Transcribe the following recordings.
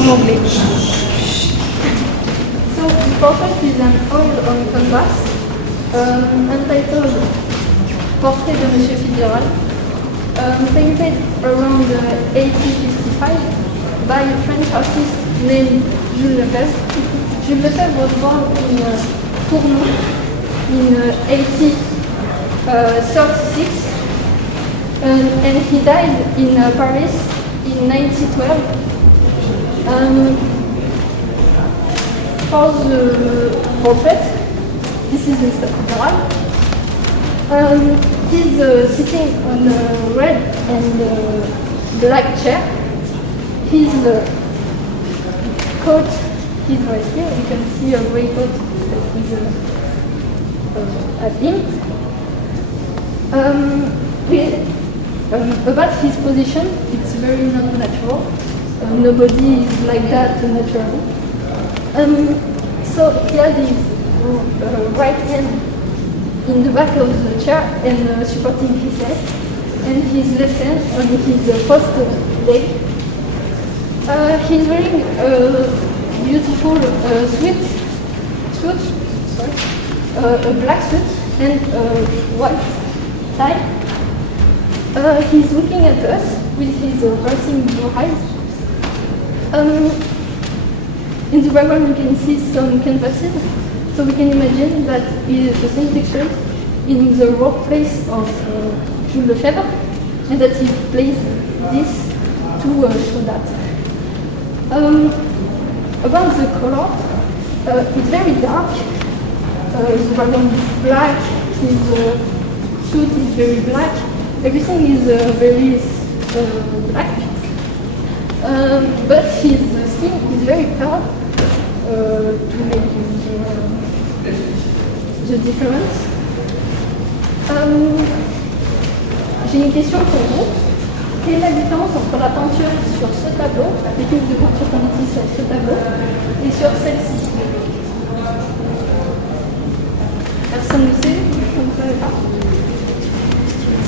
en anglais. So the portrait is an oil on canvas entitled Portrait de Monsieur Fitzgerald, painted around 1855 by a French artist named Jules Lefebvre. Jules Lefebvre was born in Tournon in 1836 and he died in Paris in 1912. For the portrait, this is Mr. Fitzgerald. He's sitting on a red and black chair. His coat is right here. You can see a gray coat that is at him. About his position, it's very non-natural. Nobody is like that naturally. So he has his right hand in the back of the chair and supporting his head, and his left hand on his post leg. He's wearing a beautiful suit, a black suit and a white tie. He's looking at us with his piercing blue eyes. In the background you can see some canvases, so we can imagine that it is the same picture in the workplace of Jules Lefebvre, and that he placed this to show that. About the color, it's very dark. The background is black, his suit is very black, everything is very black. But his skin is very pale to make the difference. J'ai une question pour vous. Quelle est la différence entre la peinture sur ce tableau, la technique de peinture qu'on utilise sur ce tableau, et sur celle-ci? Personne ne sait, vous ne savez pas.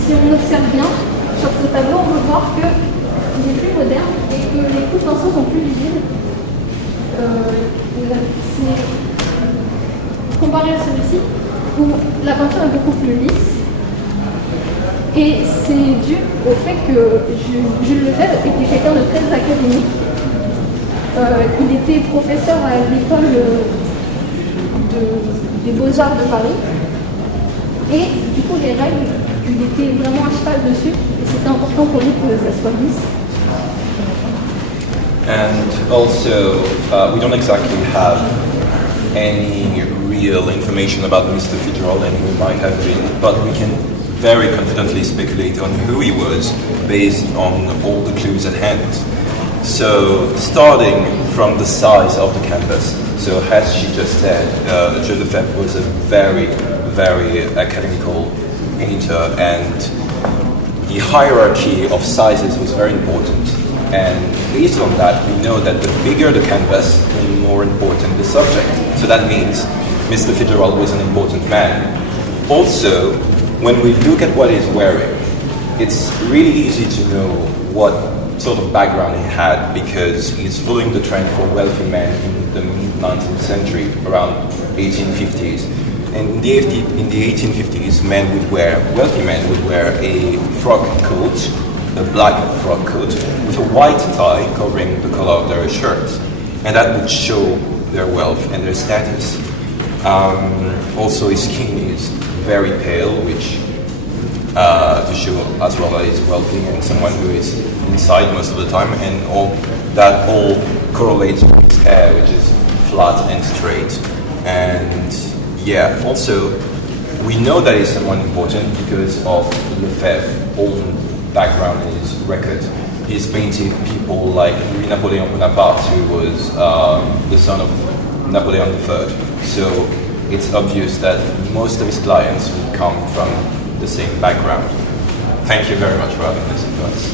Si on observe bien, sur ce tableau, on peut voir qu'il est plus moderne et que les couches pinceaux sont plus visibles. Comparé à celui-ci, où la peinture est beaucoup plus lisse. Et c'est dû au fait que Jules Lefebvre était quelqu'un de très académique. Il était professeur à l'école des Beaux-Arts de Paris. Et du coup, les règles, il était vraiment à cheval dessus. Et c'était important pour lui que ça soit lisse. And also, we don't exactly have any real information about Mr. Fitzgerald and who might have been, but we can very confidently speculate on who he was based on all the clues at hand. So, starting from the size of the canvas, so as she just said, Jules Lefebvre was a very, very academical painter, and the hierarchy of sizes was very important. And based on that, we know that the bigger the canvas, the more important the subject. So that means Mr. Fitzgerald was an important man. Also, when we look at what he's wearing, it's really easy to know what sort of background he had, because he's following the trend for wealthy men in the mid-19th century, around 1850s. And in the 1850s, wealthy men would wear a frock coat, a black frock coat, with a white tie covering the color of their shirts. And that would show their wealth and their status. Also, his skin is very pale, which to show as well that he's wealthy and someone who is inside most of the time, and all correlates with his hair, which is flat and straight. And yeah, also we know that he's someone important because of Lefebvre's own background in his record. He's painted people like Napoleon Bonaparte, who was the son of Napoleon III. So it's obvious that most of his clients would come from the same background. Thank you very much for having listened to us.